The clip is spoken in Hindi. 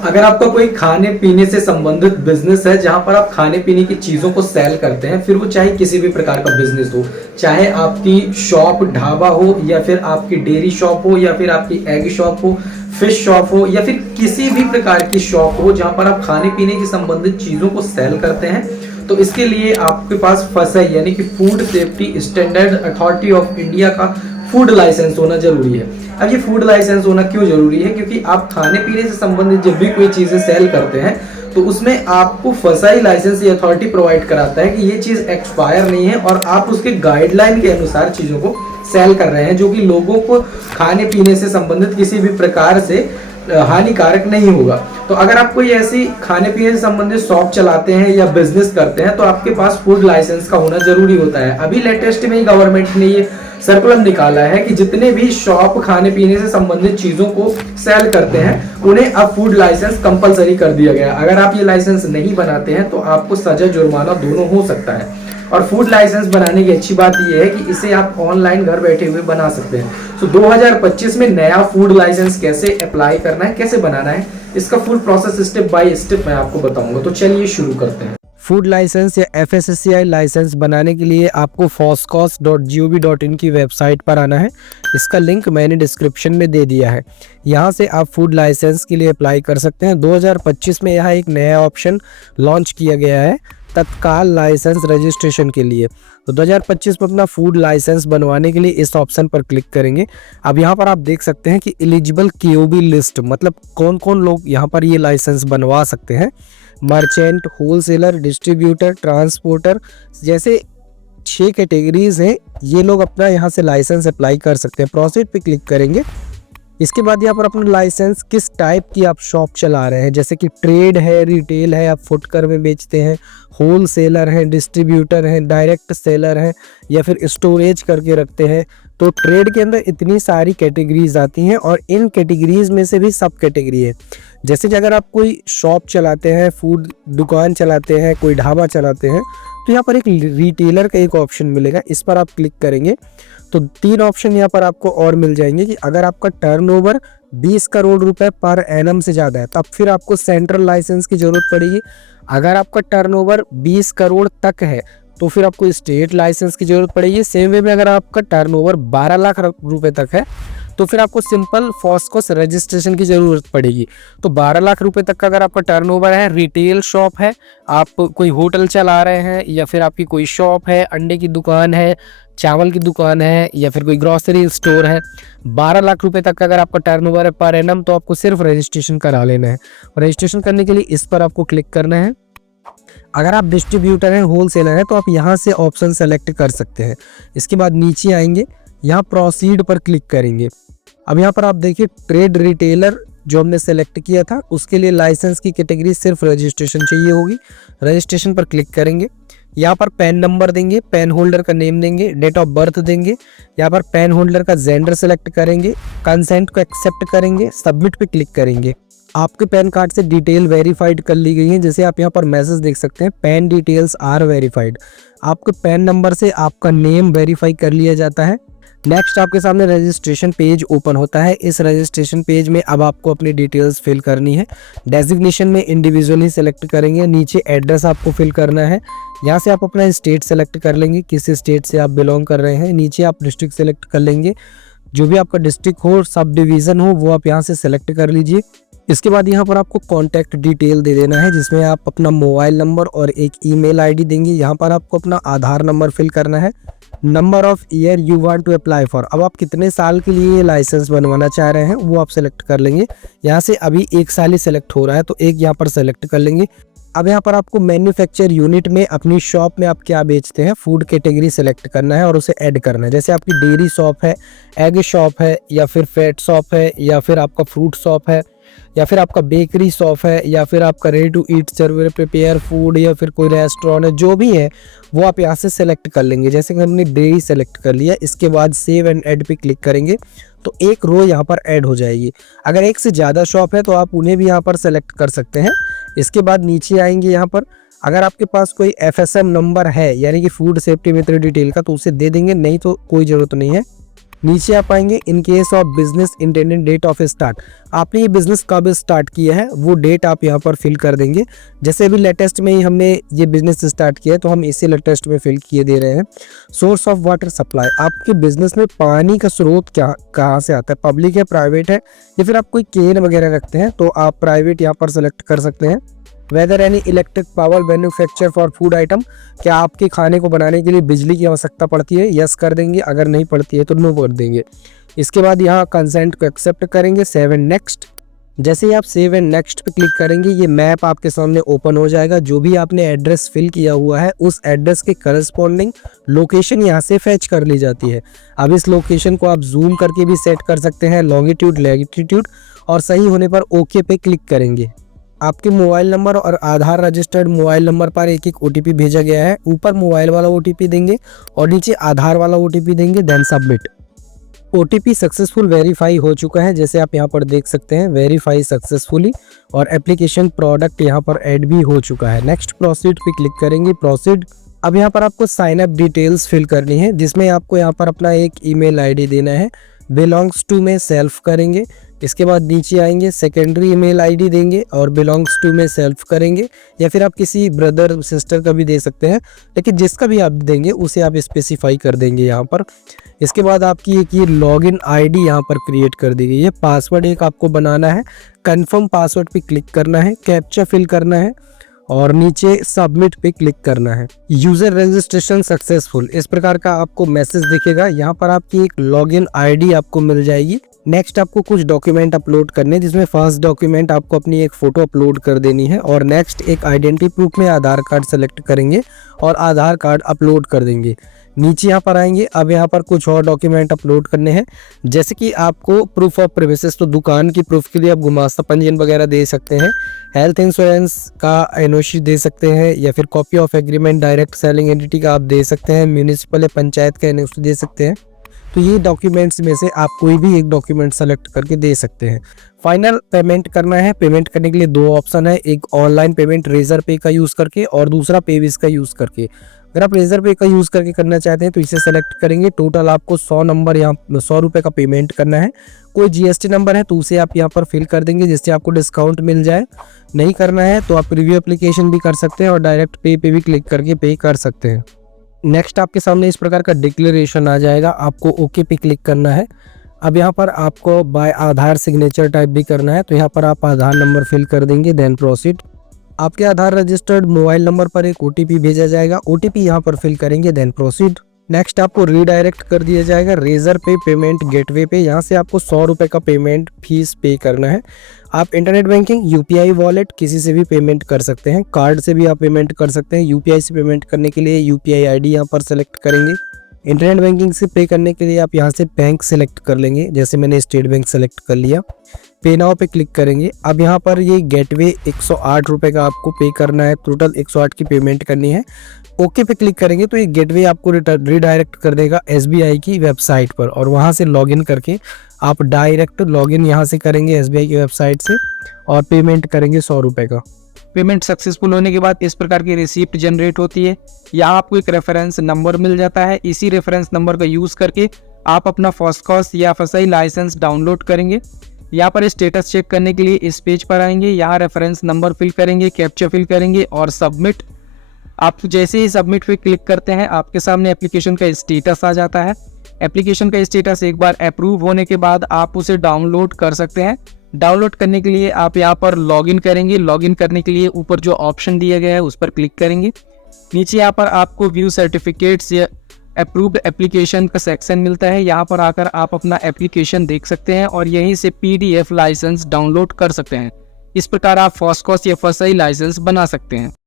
अगर आपका कोई खाने पीने से संबंधित बिजनेस है जहां पर आप खाने पीने की चीजों को सेल करते हैं, फिर वो चाहे किसी भी प्रकार का बिजनेस हो, चाहे आपकी शॉप ढाबा हो या फिर आपकी डेयरी शॉप हो या फिर आपकी एग शॉप हो, फिश शॉप हो या फिर किसी भी प्रकार की शॉप हो जहां पर आप खाने पीने की संबंधित चीजों को सेल करते हैं, तो इसके लिए आपके पास फसाई यानी कि food safety standard authority of India का फूड लाइसेंस होना जरूरी है। अब ये फूड लाइसेंस होना क्यों जरूरी है? क्योंकि आप खाने पीने से संबंधित जब भी कोई चीजें सेल करते हैं तो उसमें आपको फसाई लाइसेंस ये अथॉरिटी प्रोवाइड कराता है कि ये चीज एक्सपायर नहीं है और आप उसके गाइडलाइन के अनुसार चीजों को सेल कर रहे हैं, जो कि लोगों को खाने पीने से संबंधित किसी भी प्रकार से हानिकारक नहीं होगा। तो अगर आप कोई ऐसी खाने पीने से संबंधित शॉप चलाते हैं या बिजनेस करते हैं तो आपके पास फूड लाइसेंस का होना जरूरी होता है। अभी लेटेस्ट में ही गवर्नमेंट ने ये सर्कुलर निकाला है कि जितने भी शॉप खाने पीने से संबंधित चीजों को सेल करते हैं उन्हें अब फूड लाइसेंस कंपलसरी कर दिया गया। अगर आप ये लाइसेंस नहीं बनाते हैं तो आपको सजा जुर्माना दोनों हो सकता है। और फूड लाइसेंस बनाने की अच्छी बात यह है कि इसे आप ऑनलाइन घर बैठे हुए बना सकते हैं। तो 2025 में नया फूड लाइसेंस कैसे अप्लाई करना है, कैसे बनाना है, इसका full process step by step मैं आपको बताऊंगा। तो चलिए शुरू करते हैं। फूड लाइसेंस या FSSAI लाइसेंस बनाने के लिए आपको foscos.gov.in की वेबसाइट पर आना है। इसका लिंक मैंने डिस्क्रिप्शन में दे दिया है। यहाँ से आप फूड लाइसेंस के लिए अप्लाई कर सकते हैं। 2025 में यहाँ एक नया ऑप्शन लॉन्च किया गया है तत्काल लाइसेंस रजिस्ट्रेशन के लिए। तो 2025 में अपना फूड लाइसेंस बनवाने के लिए इस ऑप्शन पर क्लिक करेंगे। अब यहाँ पर आप देख सकते हैं कि एलिजिबल KOB लिस्ट, मतलब कौन कौन लोग यहाँ पर ये लाइसेंस बनवा सकते हैं। मर्चेंट, होलसेलर, डिस्ट्रीब्यूटर, ट्रांसपोर्टर जैसे 6 कैटेगरीज हैं। ये लोग अपना यहाँ से लाइसेंस अप्लाई कर सकते हैं। प्रोसीड पे क्लिक करेंगे। इसके बाद यहाँ पर अपना लाइसेंस किस टाइप की आप शॉप चला रहे हैं, जैसे कि ट्रेड है, रिटेल है, आप फुटकर में बेचते हैं, होल सेलर हैं, डिस्ट्रीब्यूटर हैं, डायरेक्ट सेलर हैं या फिर स्टोरेज करके रखते हैं। तो ट्रेड के अंदर इतनी सारी कैटेगरीज आती हैं और इन कैटेगरीज में से भी सब कैटेगरी है। जैसे कि अगर आप कोई शॉप चलाते हैं, फूड दुकान चलाते हैं, कोई ढाबा चलाते हैं, तो यहाँ पर एक रिटेलर का एक ऑप्शन मिलेगा। इस पर आप क्लिक करेंगे तो 3 ऑप्शन यहाँ पर आपको और मिल जाएंगे कि अगर आपका टर्नओवर 20 करोड़ रुपए पर एनम से ज़्यादा है तब फिर आपको सेंट्रल लाइसेंस की ज़रूरत पड़ेगी। अगर आपका टर्नओवर 20 करोड़ तक है तो फिर आपको स्टेट लाइसेंस की ज़रूरत पड़ेगी। सेम वे में अगर आपका टर्नओवर 12 लाख रुपए तक है तो फिर आपको सिंपल फॉस्कोस रजिस्ट्रेशन की ज़रूरत पड़ेगी। तो 12 लाख रुपए तक का अगर आपका टर्नओवर है, रिटेल शॉप है, आप कोई होटल चला रहे हैं या फिर आपकी कोई शॉप है, अंडे की दुकान है, चावल की दुकान है या फिर कोई ग्रॉसरी स्टोर है, 12 लाख रुपए तक का अगर आपका टर्नओवर है पर एनम, तो आपको सिर्फ रजिस्ट्रेशन करा लेना है। रजिस्ट्रेशन करने के लिए इस पर आपको क्लिक करना है। अगर आप डिस्ट्रीब्यूटर हैं, होल सेलर हैं, तो आप यहाँ से ऑप्शन सेलेक्ट कर सकते हैं। इसके बाद नीचे आएंगे, यहाँ प्रोसीड पर क्लिक करेंगे। अब यहाँ पर आप देखिए ट्रेड रिटेलर जो हमने सेलेक्ट किया था उसके लिए लाइसेंस की कैटेगरी सिर्फ रजिस्ट्रेशन चाहिए होगी। रजिस्ट्रेशन पर क्लिक करेंगे। यहाँ पर पैन नंबर देंगे, पैन होल्डर का नेम देंगे, डेट ऑफ बर्थ देंगे। यहाँ पर पैन होल्डर का जेंडर सेलेक्ट करेंगे, कंसेंट को एक्सेप्ट करेंगे, सबमिट पे क्लिक करेंगे। आपके पैन कार्ड से डिटेल वेरीफाइड कर ली गई है। जैसे आप यहाँ पर मैसेज देख सकते हैं, पैन डिटेल्स आर वेरीफाइड। आपके पैन नंबर से आपका नेम वेरीफाई कर लिया जाता है। नेक्स्ट आपके सामने रजिस्ट्रेशन पेज ओपन होता है। इस रजिस्ट्रेशन पेज में अब आपको अपनी डिटेल्स फिल करनी है। डेजिग्नेशन में इंडिविजुअली सेलेक्ट करेंगे। नीचे एड्रेस आपको फिल करना है। यहाँ से आप अपना स्टेट सेलेक्ट कर लेंगे, किस स्टेट से आप बिलोंग कर रहे हैं। नीचे आप डिस्ट्रिक्ट सेलेक्ट कर लेंगे, जो भी आपका डिस्ट्रिक्ट हो, सब डिवीज़न हो, वो आप यहाँ से सेलेक्ट कर लीजिए। इसके बाद यहाँ पर आपको कॉन्टैक्ट डिटेल दे देना है, जिसमें आप अपना मोबाइल नंबर और एक ईमेल आईडी देंगे। यहाँ पर आपको अपना आधार नंबर फिल करना है। Number of year you want to apply for, अब आप कितने साल के लिए ये लाइसेंस बनवाना चाह रहे हैं वो आप सेलेक्ट कर लेंगे। यहाँ से अभी 1 साल ही सेलेक्ट हो रहा है तो 1 यहाँ पर सेलेक्ट कर लेंगे। अब यहाँ पर आपको मैन्युफैक्चर यूनिट में अपनी शॉप में आप क्या बेचते हैं, फूड कैटेगरी सेलेक्ट करना है और उसे ऐड करना है। जैसे आपकी डेयरी शॉप है, एग शॉप है या फिर फैट शॉप है या फिर आपका फ्रूट शॉप है या फिर आपका बेकरी शॉप है या फिर आपका ready to eat serve prepare food या फिर कोई रेस्टोरेंट है, जो भी है वो आप यहाँ से सेलेक्ट कर लेंगे। जैसे कि हमने डेयरी सेलेक्ट कर लिया, इसके बाद सेव एंड ऐड पे क्लिक करेंगे तो एक रो यहाँ पर ऐड हो जाएगी। अगर एक से ज़्यादा शॉप है तो आप उन्हें भी यहाँ पर सेलेक्ट कर सकते हैं। इसके बाद नीचे आएंगे, यहाँ पर अगर आपके पास कोई FSM नंबर है यानी कि फूड सेफ्टी मित्र डिटेल का, तो उसे दे देंगे, नहीं तो कोई ज़रूरत नहीं है। नीचे आप आएंगे in case of business intended date of start, आपने ये बिजनेस कब स्टार्ट किया है वो डेट आप यहाँ पर फिल कर देंगे। जैसे अभी लेटेस्ट में ही हमने ये बिजनेस स्टार्ट किया है तो हम इसे लेटेस्ट में फिल किए दे रहे हैं। सोर्स ऑफ वाटर सप्लाई, आपके बिजनेस में पानी का स्रोत क्या कहाँ से आता है, पब्लिक है, प्राइवेट है, या फिर आप कोई केन वगैरह रखते हैं तो आप प्राइवेट यहाँ पर सेलेक्ट कर सकते हैं। Whether any electric power manufacture for food item, क्या आपके खाने को बनाने के लिए बिजली की आवश्यकता पड़ती है, यस कर देंगे, अगर नहीं पड़ती है तो नो कर देंगे। इसके बाद यहाँ कंसेंट को एक्सेप्ट करेंगे, सेव एंड नेक्स्ट। जैसे ही आप सेव एंड नेक्स्ट पे क्लिक करेंगे ये मैप आपके सामने ओपन हो जाएगा। जो भी आपने एड्रेस फिल किया हुआ है उस एड्रेस के करस्पॉन्डिंग लोकेशन यहाँ से फैच कर ली जाती है। अब इस लोकेशन को आप जूम करके भी सेट कर सकते हैं, लॉन्गिट्यूड, लैटिट्यूड, और सही होने पर ओके पे क्लिक करेंगे। आपके मोबाइल नंबर और आधार रजिस्टर्ड मोबाइल नंबर पर एक एक OTP भेजा गया है। ऊपर मोबाइल वाला OTP देंगे और नीचे आधार वाला OTP देंगे, then submit. OTP successful verify हो चुका है, जैसे आप यहाँ पर देख सकते हैं, वेरीफाई सक्सेसफुली, और एप्लीकेशन प्रोडक्ट यहाँ पर ऐड भी हो चुका है। नेक्स्ट प्रोसीड पे क्लिक करेंगे, प्रोसीड। अब यहाँ पर आपको साइन अप डिटेल्स फिल करनी है, जिसमें आपको यहाँ पर अपना एक ईमेल आईडी देना है, बिलोंग्स टू में सेल्फ करेंगे। इसके बाद नीचे आएंगे, सेकेंडरी ईमेल आईडी देंगे और बिलोंग्स टू में सेल्फ करेंगे, या फिर आप किसी ब्रदर सिस्टर का भी दे सकते हैं, लेकिन जिसका भी आप देंगे उसे आप स्पेसिफाई कर देंगे यहाँ पर। इसके बाद आपकी एक ये लॉगिन आईडी यहाँ पर क्रिएट कर दी गई है। पासवर्ड एक आपको बनाना है, कंफर्म पासवर्ड पे क्लिक करना है, कैप्चा फिल करना है और नीचे सबमिट पे क्लिक करना है। यूजर रजिस्ट्रेशन सक्सेसफुल, इस प्रकार का आपको मैसेज दिखेगा। यहाँ पर आपकी एक लॉगिन आईडी आपको मिल जाएगी। नेक्स्ट आपको कुछ डॉक्यूमेंट अपलोड करने, जिसमें फर्स्ट डॉक्यूमेंट आपको अपनी एक फोटो अपलोड कर देनी है, और नेक्स्ट एक आइडेंटिटी प्रूफ में आधार कार्ड सेलेक्ट करेंगे और आधार कार्ड अपलोड कर देंगे। नीचे यहाँ पर आएंगे, अब यहाँ पर कुछ और डॉक्यूमेंट अपलोड करने हैं, जैसे कि आपको प्रूफ ऑफ प्रीमिसेस, तो दुकान की प्रूफ के लिए आप गुमास्ता पंजीयन वगैरह दे सकते हैं, हेल्थ इंश्योरेंस का एनओसी दे सकते हैं, या फिर copy of agreement direct selling entity का आप दे सकते हैं, म्यूनिसिपल या पंचायत का एनओसी दे सकते हैं। तो ये डॉक्यूमेंट्स में से आप कोई भी एक डॉक्यूमेंट सेलेक्ट करके दे सकते हैं। फाइनल पेमेंट करना है। पेमेंट करने के लिए दो ऑप्शन है, एक ऑनलाइन पेमेंट रेजर पे का यूज़ करके और दूसरा पेविस का यूज़ करके। अगर आप रेजर पे का यूज़ करके करना चाहते हैं तो इसे सेलेक्ट करेंगे। टोटल आपको 100 नंबर यहाँ 100 रुपये का पेमेंट करना है। कोई GST नंबर है तो उसे आप यहाँ पर फिल कर देंगे, जिससे आपको डिस्काउंट मिल जाए। नहीं करना है तो आप रिव्यू एप्लीकेशन भी कर सकते हैं और डायरेक्ट पे पे भी क्लिक करके पे कर सकते हैं। नेक्स्ट आपके सामने इस प्रकार का डिक्लेरेशन आ जाएगा, आपको ओके पे क्लिक करना है। अब यहाँ पर आपको बाय आधार सिग्नेचर टाइप भी करना है, तो यहाँ पर आप आधार नंबर फिल कर देंगे, देन प्रोसीड। आपके आधार रजिस्टर्ड मोबाइल नंबर पर एक OTP भेजा जाएगा, OTP यहाँ पर फिल करेंगे, देन प्रोसीड। नेक्स्ट आपको रीडायरेक्ट कर दिया जाएगा रेजर पे पेमेंट गेटवे पे। यहाँ से आपको 100 रुपये का पेमेंट फीस पे करना है। आप इंटरनेट बैंकिंग, UPI वॉलेट किसी से भी पेमेंट कर सकते हैं, कार्ड से भी आप पेमेंट कर सकते हैं। UPI से पेमेंट करने के लिए UPI ID यहाँ पर सेलेक्ट करेंगे। इंटरनेट बैंकिंग से पे करने के लिए आप यहाँ से बैंक सेलेक्ट कर लेंगे, जैसे मैंने स्टेट बैंक सेलेक्ट कर लिया। पे नाउ पे क्लिक करेंगे। अब यहाँ पर ये गेटवे 108 रुपये का आपको पे करना है, टोटल 108 की पेमेंट करनी है। ओके पे क्लिक करेंगे तो ये गेटवे आपको रिडायरेक्ट कर देगा SBI की वेबसाइट पर, और वहाँ से लॉगिन करके आप डायरेक्ट लॉगिन यहाँ से करेंगे SBI की वेबसाइट से और पेमेंट करेंगे 100 रुपये का। पेमेंट सक्सेसफुल होने के बाद इस प्रकार की रिसीप्ट जनरेट होती है। यहाँ आपको एक रेफरेंस नंबर मिल जाता है। इसी रेफरेंस नंबर का यूज़ करके आप अपना फॉस्कॉस या FSI लाइसेंस डाउनलोड करेंगे। यहाँ पर स्टेटस चेक करने के लिए इस पेज पर आएंगे, यहाँ रेफरेंस नंबर फिल करेंगे, कैप्चा फिल करेंगे और सबमिट। आप जैसे ही सबमिट पे क्लिक करते हैं आपके सामने एप्लीकेशन का स्टेटस आ जाता है। एप्लीकेशन का स्टेटस एक बार अप्रूव होने के बाद आप उसे डाउनलोड कर सकते हैं। डाउनलोड करने के लिए आप यहाँ पर लॉगिन करेंगे। लॉगिन करने के लिए ऊपर जो ऑप्शन दिया गया है उस पर क्लिक करेंगे। नीचे यहाँ पर आपको व्यू सर्टिफिकेट्स या अप्रूव्ड एप्लीकेशन का सेक्शन मिलता है। यहाँ पर आकर आप अपना एप्लीकेशन देख सकते हैं और यहीं से PDF लाइसेंस डाउनलोड कर सकते हैं। इस प्रकार आप फॉस्कॉस या FSI लाइसेंस बना सकते हैं।